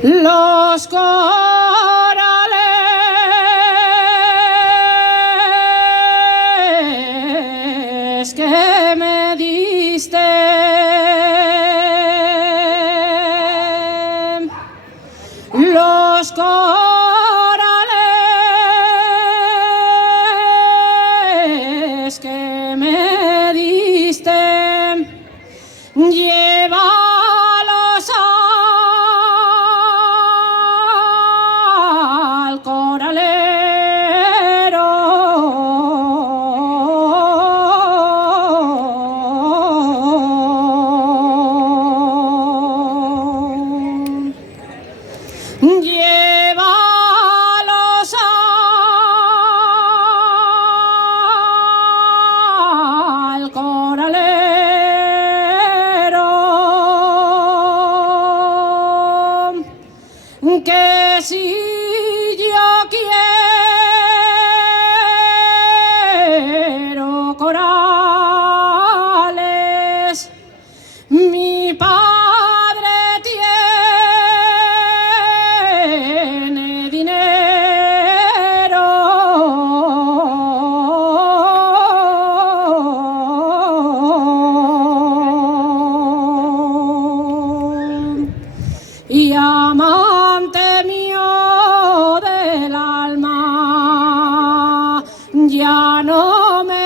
Los corales que me diste, los corales que me diste, llévalos al coralero, llévalos al coralero, que si yo quiero corales, mi padre tiene dinero, y amante mío del alma, ya no me